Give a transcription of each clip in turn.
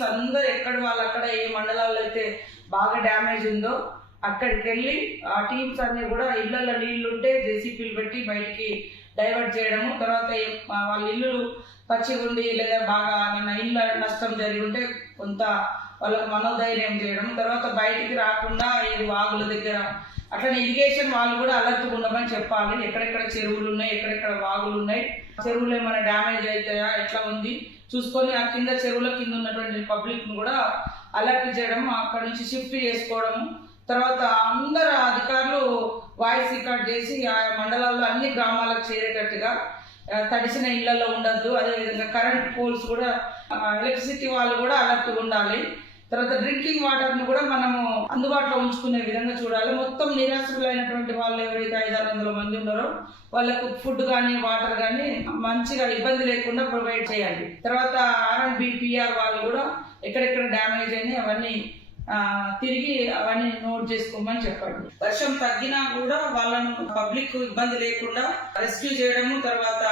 Teams అందరు ఎక్కడ వాళ్ళు అక్కడ ఏ మండలాల్లో అయితే బాగా డ్యామేజ్ ఉందో అక్కడికి వెళ్ళి ఆ టీమ్స్ అన్ని కూడా ఇళ్లలో నీళ్లు ఉంటే జేసీపీలు పెట్టి బయటికి డైవర్ట్ చేయడము, తర్వాత వాళ్ళ ఇల్లు పచ్చిగుండి లేదా బాగా ఏమైనా ఇళ్ళ నష్టం జరిగి ఉంటే కొంత వాళ్ళకు మనోధైర్యం చేయడం, తర్వాత బయటికి రాకుండా ఏది వాగుల దగ్గర అట్లనే ఇరిగేషన్ వాళ్ళు కూడా అలర్ట్గా ఉండమని చెప్పాలి. ఎక్కడెక్కడ చెరువులు ఉన్నాయి, ఎక్కడెక్కడ వాగులు ఉన్నాయి, చెరువులు ఏమైనా డ్యామేజ్ అవుతాయా ఎట్లా ఉంది చూసుకొని ఆ కింద చెరువుల కింద ఉన్నటువంటి పబ్లిక్ను కూడా అలర్ట్ చేయడం, అక్కడ నుంచి షిఫ్ట్ చేసుకోవడము, తర్వాత అందరు అధికారులు వాయిస్ రికార్డ్ చేసి ఆ మండలాల్లో అన్ని గ్రామాలకు చేరేటట్టుగా తడిసిన ఇళ్లలో ఉండద్దు. అదేవిధంగా కరెంట్ పోల్స్ కూడా ఎలక్ట్రిసిటీ వాళ్ళు కూడా అలర్ట్గా ఉండాలి. తర్వాత డ్రింకింగ్ వాటర్ను కూడా మనము అందుబాటులో ఉంచుకునే విధంగా చూడాలి. మొత్తం నిరాశ్రులైనటువంటి వాళ్ళు ఎవరైతే 500-600 మంది ఉన్నారో వాళ్ళకు ఫుడ్ కానీ వాటర్ కానీ మంచిగా ఇబ్బంది లేకుండా ప్రొవైడ్ చేయాలి. తర్వాత R&B-PR వాళ్ళు కూడా ఎక్కడెక్కడ డ్యామేజ్ అయినాయి అవన్నీ తిరిగి అవన్నీ నోట్ చేసుకోమని చెప్పండి. వర్షం తగ్గినా కూడా వాళ్ళను పబ్లిక్ ఇబ్బంది లేకుండా రెస్క్యూ చేయడము, తర్వాత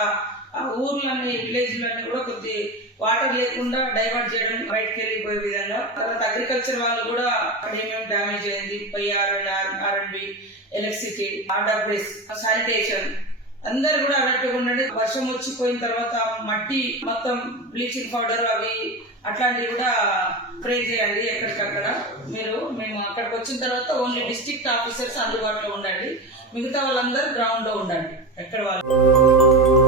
ఊర్లన్నీ విలేజ్లన్నీ కూడా కొద్ది వాటర్ లేకుండా డైవర్ట్ చేయడం, బయటకు వెళ్ళిపోయే విధంగా. తర్వాత అగ్రికల్చర్ వాళ్ళు కూడా అక్కడ ఏమేమి డ్యామేజ్ అయింది, R&B, ఎలక్ట్రిసిటీ, RWS, శానిటేషన్ అందరు కూడా అలర్ట్గా ఉండండి. వర్షం వచ్చిపోయిన తర్వాత మట్టి మొత్తం బ్లీచింగ్ పౌడర్ అవి అట్లాంటివి కూడా స్ప్రే చేయండి ఎక్కడికక్కడ. మేము అక్కడికి వచ్చిన తర్వాత ఓన్లీ డిస్ట్రిక్ట్ ఆఫీసర్స్ అందుబాటులో ఉండండి, మిగతా వాళ్ళందరూ గ్రౌండ్ లో ఉండండి ఎక్కడ వాళ్ళు.